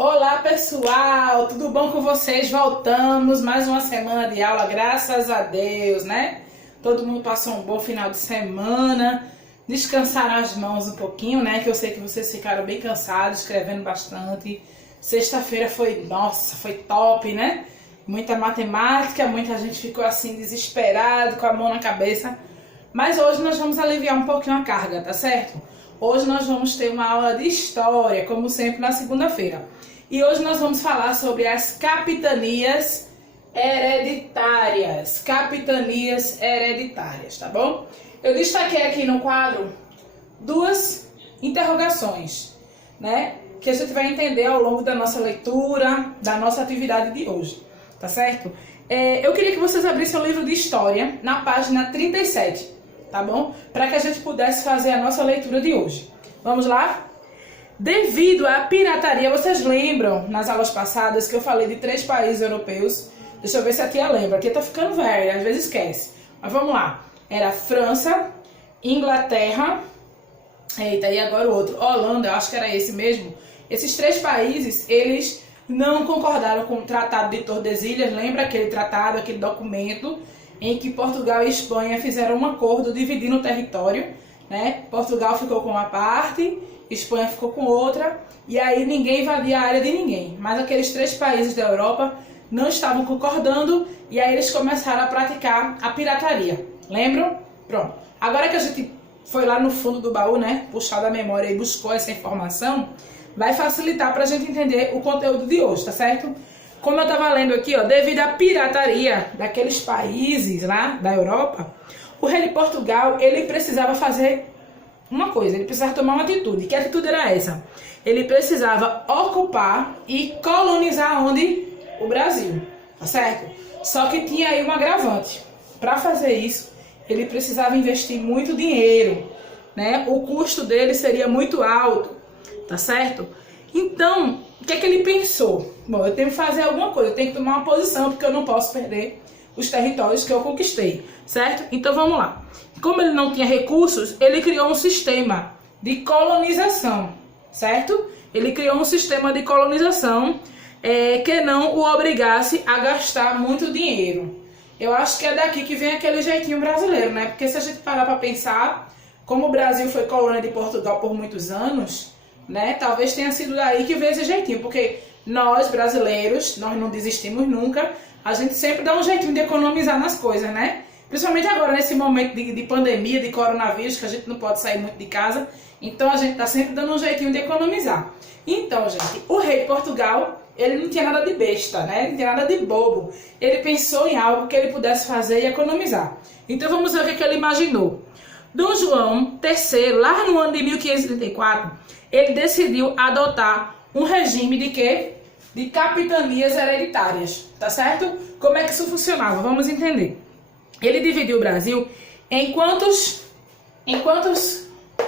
Olá pessoal, tudo bom com vocês? Voltamos, mais uma semana de aula, graças a Deus, né? Todo mundo passou um bom final de semana, descansaram as mãos um pouquinho, né? Que eu sei que vocês ficaram bem cansados, escrevendo bastante. Sexta-feira foi, nossa, foi top, né? Muita matemática, muita gente ficou assim desesperado, com a mão na cabeça. Mas hoje nós vamos aliviar um pouquinho a carga, tá certo? Hoje nós vamos ter uma aula de história, como sempre na segunda-feira. E hoje nós vamos falar sobre as capitanias hereditárias. Capitanias hereditárias, tá bom? Eu destaquei aqui no quadro duas interrogações, né? Que a gente vai entender ao longo da nossa leitura, da nossa atividade de hoje, tá certo? Eu queria que vocês abrissem o livro de história na página 37, tá bom? Para que a gente pudesse fazer a nossa leitura de hoje. Vamos lá? Devido à pirataria, vocês lembram nas aulas passadas que eu falei de 3 países europeus? Deixa eu ver se a tia lembra, porque tá ficando velha, às vezes esquece. Mas vamos lá. Era França, Inglaterra, eita, e agora o outro, Holanda, eu acho que era esse mesmo. Esses 3 países, eles não concordaram com o Tratado de Tordesilhas. Lembra aquele tratado, aquele documento em que Portugal e Espanha fizeram um acordo dividindo o território, né? Portugal ficou com uma parte, Espanha ficou com outra, e aí ninguém invadia a área de ninguém. Mas aqueles 3 países da Europa não estavam concordando, e aí eles começaram a praticar a pirataria. Lembram? Pronto. Agora que a gente foi lá no fundo do baú, né? Puxar da memória e buscou essa informação, vai facilitar para a gente entender o conteúdo de hoje, tá certo? Como eu estava lendo aqui, ó, devido à pirataria daqueles países lá da Europa, o rei de Portugal, ele precisava fazer uma coisa, ele precisava tomar uma atitude. Que atitude era essa? Ele precisava ocupar e colonizar onde? O Brasil, tá certo? Só que tinha aí um agravante. Para fazer isso, ele precisava investir muito dinheiro, né? O custo dele seria muito alto, tá certo? Então, o que é que ele pensou? Bom, eu tenho que fazer alguma coisa, eu tenho que tomar uma posição, porque eu não posso perder os territórios que eu conquistei, certo? Então vamos lá. Como ele não tinha recursos, ele criou um sistema de colonização, certo? Ele criou um sistema de colonização que não o obrigasse a gastar muito dinheiro. Eu acho que é daqui que vem aquele jeitinho brasileiro, né? Porque se a gente parar para pensar, como o Brasil foi colônia de Portugal por muitos anos, né? Talvez tenha sido daí que veio esse jeitinho, porque nós brasileiros, nós não desistimos nunca, a gente sempre dá um jeitinho de economizar nas coisas, né? Principalmente agora nesse momento de pandemia, de coronavírus, que a gente não pode sair muito de casa, então a gente tá sempre dando um jeitinho de economizar. Então, gente, o rei de Portugal, ele não tinha nada de besta, né? Ele não tinha nada de bobo. Ele pensou em algo que ele pudesse fazer e economizar. Então vamos ver o que ele imaginou. Dom João III, lá no ano de 1534, ele decidiu adotar um regime de quê? De capitanias hereditárias, tá certo? Como é que isso funcionava? Vamos entender. Ele dividiu o Brasil em quantos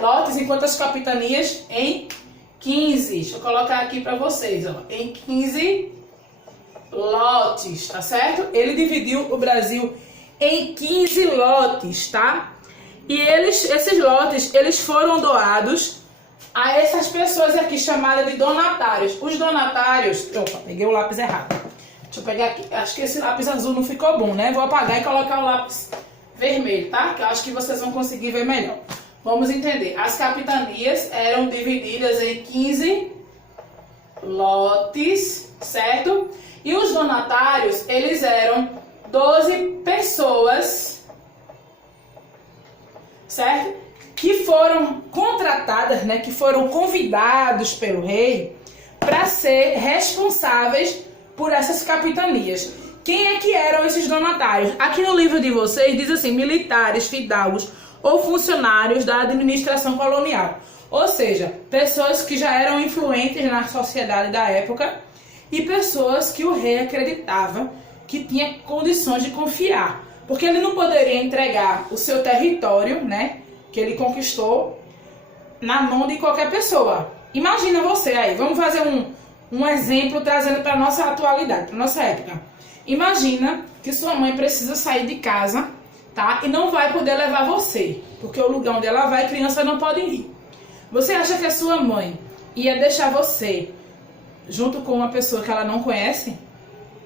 lotes, em quantas capitanias? Em 15. Deixa eu colocar aqui para vocês, ó. Em 15 lotes, tá certo? Ele dividiu o Brasil em 15 lotes, tá? E esses lotes, eles foram doados a essas pessoas aqui chamadas de donatários. Os donatários... Opa, peguei o lápis errado. Deixa eu pegar aqui. Acho que esse lápis azul não ficou bom, né? Vou apagar e colocar o lápis vermelho, tá? Que eu acho que vocês vão conseguir ver melhor. Vamos entender. As capitanias eram divididas em 15 lotes, certo? E os donatários, eles eram 12 pessoas, certo? Que foram contratadas, né? Que foram convidados pelo rei para ser responsáveis por essas capitanias. Quem é que eram esses donatários? Aqui no livro de vocês diz assim: militares, fidalgos ou funcionários da administração colonial. Ou seja, pessoas que já eram influentes na sociedade da época e pessoas que o rei acreditava que tinha condições de confiar. Porque ele não poderia entregar o seu território, né, que ele conquistou, na mão de qualquer pessoa. Imagina você aí, vamos fazer um exemplo trazendo para a nossa atualidade, para a nossa época. Imagina que sua mãe precisa sair de casa, tá? E não vai poder levar você, porque o lugar onde ela vai, criança não pode ir. Você acha que a sua mãe ia deixar você junto com uma pessoa que ela não conhece,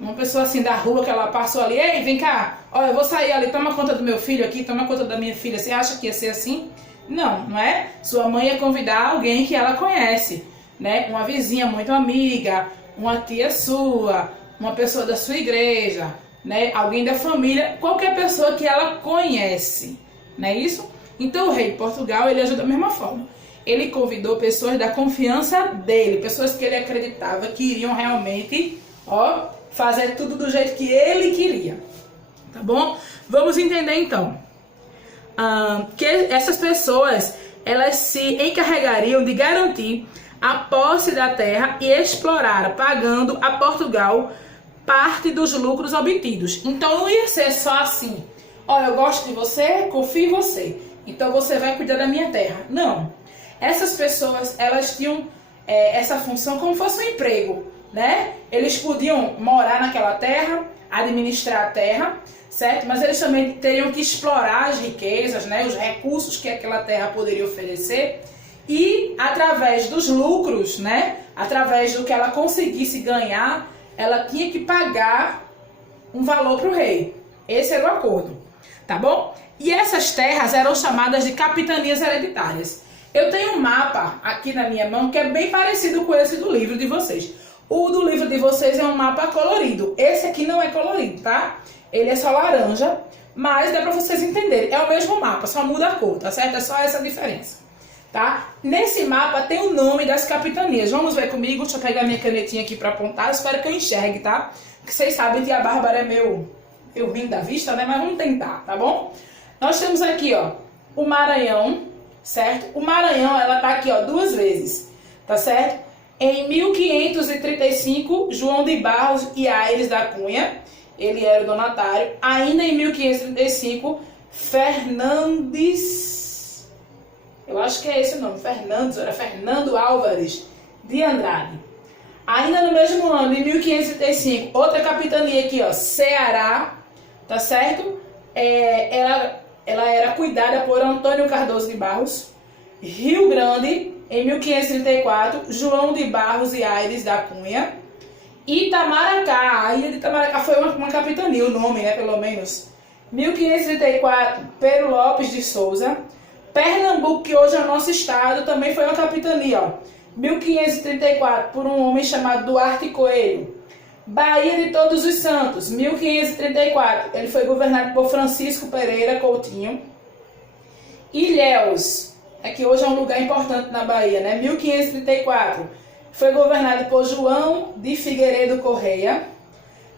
uma pessoa assim da rua que ela passou ali, ei, vem cá, olha, eu vou sair ali, toma conta do meu filho aqui, toma conta da minha filha, você acha que ia ser assim? Não, não é? Sua mãe ia convidar alguém que ela conhece, né? Uma vizinha muito amiga, uma tia sua, uma pessoa da sua igreja, né? Alguém da família, qualquer pessoa que ela conhece, não é isso? Então o rei de Portugal, ele agiu da mesma forma. Ele convidou pessoas da confiança dele, pessoas que ele acreditava que iriam realmente, ó, fazer tudo do jeito que ele queria, tá bom? Vamos entender então que essas pessoas, elas se encarregariam de garantir a posse da terra e explorar, pagando a Portugal parte dos lucros obtidos. Então não ia ser só assim, olha, eu gosto de você, confio em você, então você vai cuidar da minha terra. Não, essas pessoas, elas tinham essa função como fosse um emprego, né? Eles podiam morar naquela terra, administrar a terra, certo? Mas eles também teriam que explorar as riquezas, né? Os recursos que aquela terra poderia oferecer, e através dos lucros, né? Através do que ela conseguisse ganhar, ela tinha que pagar um valor para o rei. Esse era o acordo, tá bom? E essas terras eram chamadas de capitanias hereditárias. Eu tenho um mapa aqui na minha mão que é bem parecido com esse do livro de vocês. O do livro de vocês é um mapa colorido. Esse aqui não é colorido, tá? Ele é só laranja, mas dá pra vocês entenderem. É o mesmo mapa, só muda a cor, tá certo? É só essa diferença, tá? Nesse mapa tem o nome das capitanias. Vamos ver comigo? Deixa eu pegar minha canetinha aqui pra apontar. Espero que eu enxergue, tá? Porque vocês sabem que a Bárbara é meio ruim da vista, né? Mas vamos tentar, tá bom? Nós temos aqui, ó, o Maranhão, certo? O Maranhão, ela tá aqui, ó, 2 vezes, tá certo? Em 1535, João de Barros e Aires da Cunha, ele era o donatário. Ainda em 1535, Fernandes, eu acho que é esse o nome, Fernandes, era Fernando Álvares de Andrade. Ainda no mesmo ano, em 1535, outra capitania aqui, ó, Ceará, tá certo? Ela era cuidada por Antônio Cardoso de Barros. Rio Grande, em 1534, João de Barros e Aires da Cunha. Itamaracá, a ilha de Itamaracá foi uma capitania, o nome, né, pelo menos. 1534, Pero Lopes de Souza. Pernambuco, que hoje é o nosso estado, também foi uma capitania, ó. 1534, por um homem chamado Duarte Coelho. Bahia de Todos os Santos, 1534, ele foi governado por Francisco Pereira Coutinho. Ilhéus, que hoje é um lugar importante na Bahia, né? 1534, foi governado por João de Figueiredo Correia.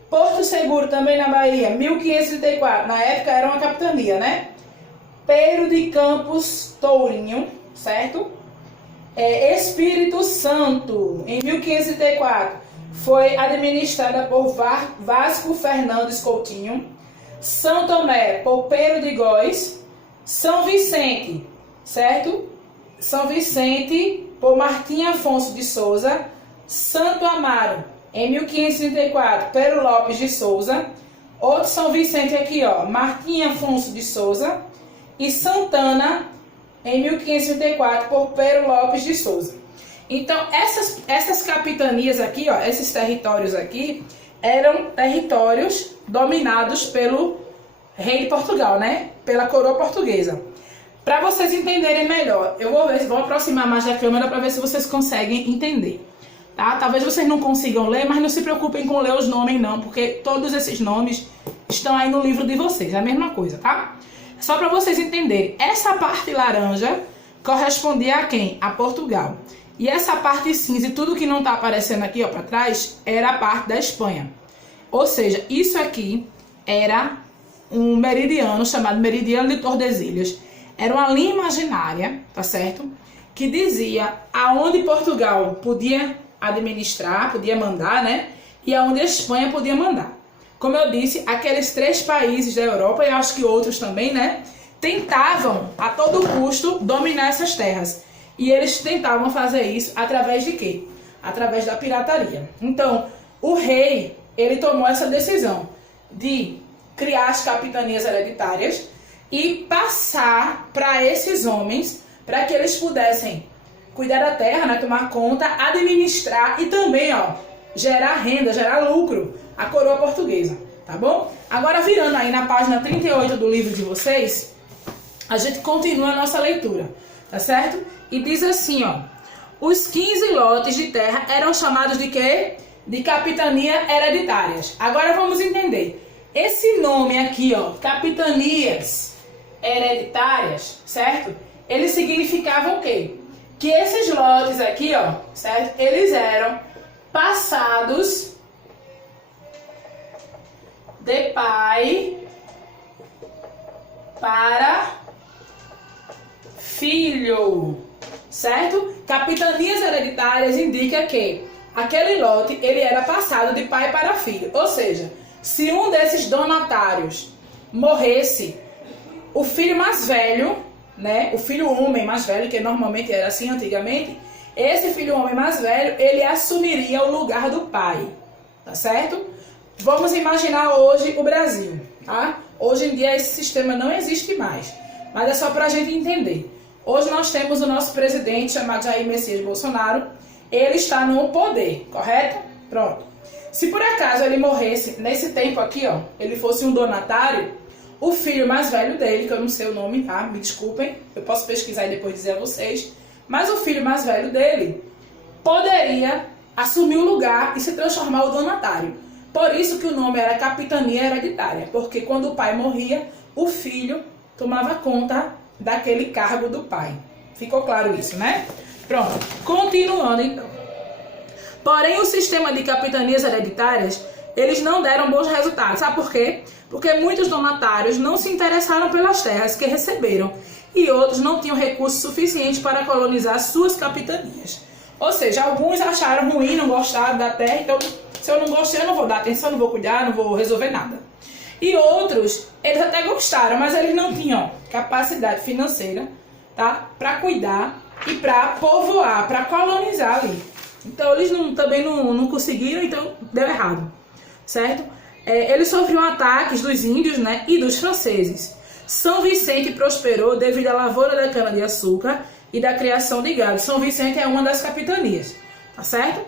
Porto Seguro, também na Bahia, 1534, na época era uma capitania, né? Peiro de Campos Tourinho, certo? Espírito Santo, em 1534, foi administrada por Vasco Fernandes Coutinho. São Tomé, por Pero de Góis. São Vicente, certo? São Vicente, por Martim Afonso de Souza. Santo Amaro, em 1534, Pero Lopes de Souza. Outro São Vicente aqui, ó, Martim Afonso de Souza. E Santana, em 1534, por Pero Lopes de Souza. Então, essas capitanias aqui, ó, esses territórios aqui, eram territórios dominados pelo rei de Portugal, né? Pela coroa portuguesa. Para vocês entenderem melhor, eu vou aproximar mais da câmera para ver se vocês conseguem entender, tá? Talvez vocês não consigam ler, mas não se preocupem com ler os nomes não, porque todos esses nomes estão aí no livro de vocês, é a mesma coisa, tá? Só para vocês entenderem, essa parte laranja correspondia a quem? A Portugal. E essa parte cinza e tudo que não está aparecendo aqui, ó, para trás, era a parte da Espanha. Ou seja, isso aqui era um meridiano chamado Meridiano de Tordesilhas. Era uma linha imaginária, tá certo? Que dizia aonde Portugal podia administrar, podia mandar, né? E aonde a Espanha podia mandar. Como eu disse, aqueles 3 países da Europa, e acho que outros também, né? Tentavam a todo custo dominar essas terras. E eles tentavam fazer isso através de quê? Através da pirataria. Então, o rei, ele tomou essa decisão de criar as capitanias hereditárias e passar para esses homens, para que eles pudessem cuidar da terra, né, tomar conta, administrar e também, ó, gerar renda, gerar lucro, a coroa portuguesa, tá bom? Agora, virando aí na página 38 do livro de vocês, a gente continua a nossa leitura, tá certo? E diz assim, ó, os 15 lotes de terra eram chamados de quê? De capitania hereditárias. Agora vamos entender. Esse nome aqui, ó, capitanias hereditárias, certo? Ele significava o quê? Que esses lotes aqui, ó, certo? Eles eram passados de pai para filho, certo? Capitanias hereditárias indica que aquele lote, ele era passado de pai para filho. Ou seja, se um desses donatários morresse, o filho mais velho, né, o filho homem mais velho, que normalmente era assim antigamente, esse filho homem mais velho, ele assumiria o lugar do pai, tá certo? Vamos imaginar hoje o Brasil, tá? Hoje em dia esse sistema não existe mais, mas é só pra gente entender. Hoje nós temos o nosso presidente chamado Jair Messias Bolsonaro, ele está no poder, correto? Pronto. Se por acaso ele morresse nesse tempo aqui, ó, ele fosse um donatário, o filho mais velho dele, que eu não sei o nome, tá? Me desculpem, eu posso pesquisar e depois dizer a vocês, mas o filho mais velho dele poderia assumir o lugar e se transformar o donatário. Por isso que o nome era capitania hereditária, porque quando o pai morria, o filho tomava conta daquele cargo do pai. Ficou claro isso, né? Pronto, continuando então. Porém, o sistema de capitanias hereditárias, eles não deram bons resultados. Sabe por quê? Porque muitos donatários não se interessaram pelas terras que receberam e outros não tinham recursos suficientes para colonizar suas capitanias. Ou seja, alguns acharam ruim, não gostaram da terra, então se eu não gostei, eu não vou dar atenção, não vou cuidar, não vou resolver nada. E outros, eles até gostaram, mas eles não tinham capacidade financeira, tá, para cuidar e para povoar, para colonizar ali. Então eles também não conseguiram, então deu errado, certo? Eles sofriam ataques dos índios, né, e dos franceses. São Vicente prosperou devido à lavoura da cana-de-açúcar e da criação de gado. São Vicente é uma das capitanias, tá certo?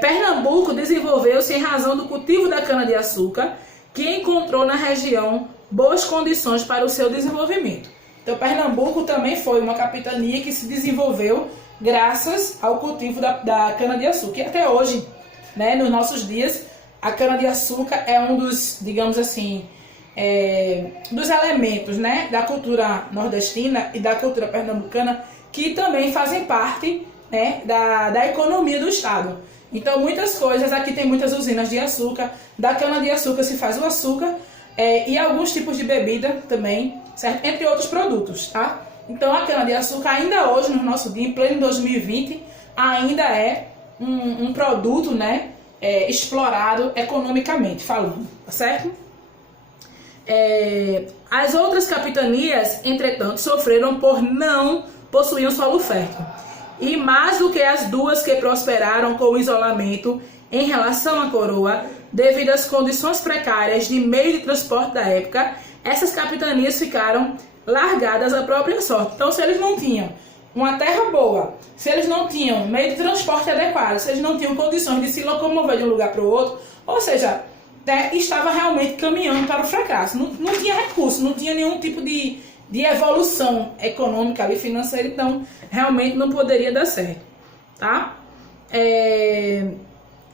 Pernambuco desenvolveu-se em razão do cultivo da cana-de-açúcar, que encontrou na região boas condições para o seu desenvolvimento. Então Pernambuco também foi uma capitania que se desenvolveu graças ao cultivo da cana-de-açúcar. E até hoje, né, nos nossos dias, a cana-de-açúcar é um dos, digamos assim, dos elementos, né, da cultura nordestina e da cultura pernambucana que também fazem parte, né, da economia do estado. Então muitas coisas, aqui tem muitas usinas de açúcar, da cana-de-açúcar se faz o açúcar e alguns tipos de bebida também, certo? Entre outros produtos, tá? Então a cana-de-açúcar ainda hoje, no nosso dia, em pleno 2020, ainda é um produto, né, explorado economicamente falando, tá certo? As outras capitanias, entretanto, sofreram por não possuir um solo fértil. E mais do que as duas que prosperaram com o isolamento em relação à coroa, devido às condições precárias de meio de transporte da época, essas capitanias ficaram largadas à própria sorte. Então, se eles não tinham uma terra boa, se eles não tinham meio de transporte adequado, se eles não tinham condições de se locomover de um lugar para o outro, ou seja, estava realmente caminhando para o fracasso. Não tinha recurso, não tinha nenhum tipo de evolução econômica e financeira, então realmente não poderia dar certo, tá?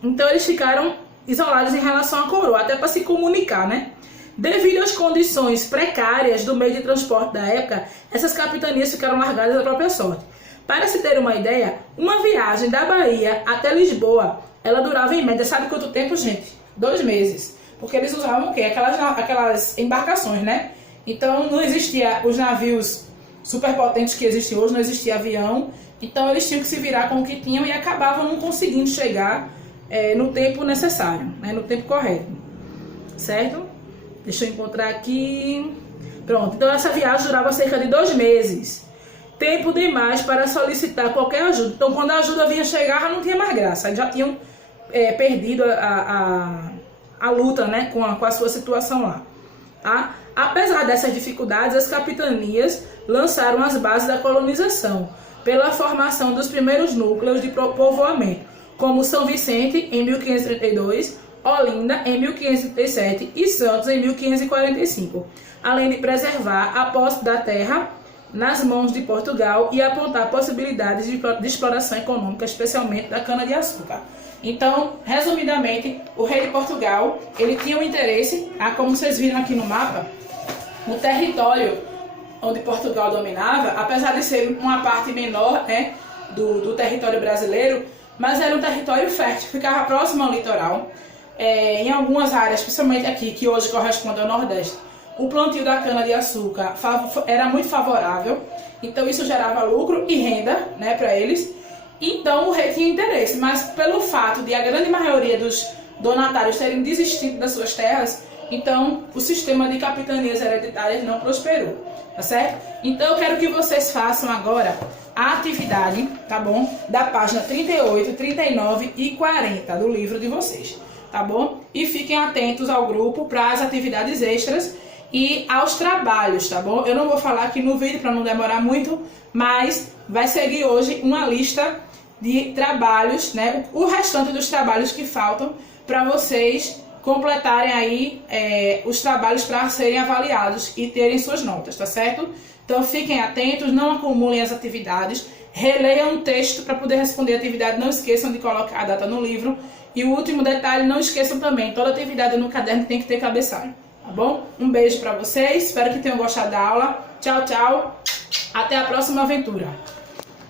Então eles ficaram isolados em relação à coroa, até para se comunicar, né? Devido às condições precárias do meio de transporte da época, essas capitanias ficaram largadas à própria sorte. Para se ter uma ideia, uma viagem da Bahia até Lisboa, ela durava em média, sabe quanto tempo, gente? 2 meses. Porque eles usavam o quê? Aquelas embarcações, né? Então não existia os navios superpotentes que existem hoje, não existia avião. Então eles tinham que se virar com o que tinham e acabavam não conseguindo chegar no tempo necessário, né? No tempo correto. Certo? Deixa eu encontrar aqui. Pronto, então essa viagem durava cerca de 2 meses. Tempo demais para solicitar qualquer ajuda. Então quando a ajuda vinha chegar, já não tinha mais graça. Eles já tinham perdido a luta, né, com a sua situação lá. Tá? Apesar dessas dificuldades, as capitanias lançaram as bases da colonização. pela formação dos primeiros núcleos de povoamento, como São Vicente, em 1532, Olinda, em 1537 e Santos, em 1545, além de preservar a posse da terra nas mãos de Portugal e apontar possibilidades de exploração econômica, especialmente da cana-de-açúcar. Então, resumidamente, o rei de Portugal, ele tinha um interesse, como vocês viram aqui no mapa, o território onde Portugal dominava, apesar de ser uma parte menor, né, do território brasileiro, mas era um território fértil, ficava próximo ao litoral, em algumas áreas, principalmente aqui, que hoje corresponde ao Nordeste. O plantio da cana-de-açúcar era muito favorável, então isso gerava lucro e renda, né, para eles. Então o rei tinha interesse, mas pelo fato de a grande maioria dos donatários terem desistido das suas terras, então o sistema de capitanias hereditárias não prosperou, tá certo? Então eu quero que vocês façam agora a atividade, tá bom? Da página 38, 39 e 40 do livro de vocês, tá bom? E fiquem atentos ao grupo para as atividades extras e aos trabalhos, tá bom? Eu não vou falar aqui no vídeo para não demorar muito, mas vai seguir hoje uma lista de trabalhos, né? O restante dos trabalhos que faltam para vocês completarem aí os trabalhos para serem avaliados e terem suas notas, tá certo? Então fiquem atentos, não acumulem as atividades, releiam o texto para poder responder a atividade, não esqueçam de colocar a data no livro. E o último detalhe, não esqueçam também, toda atividade no caderno tem que ter cabeçalho, tá bom? Um beijo para vocês, espero que tenham gostado da aula. Tchau, tchau. Até a próxima aventura.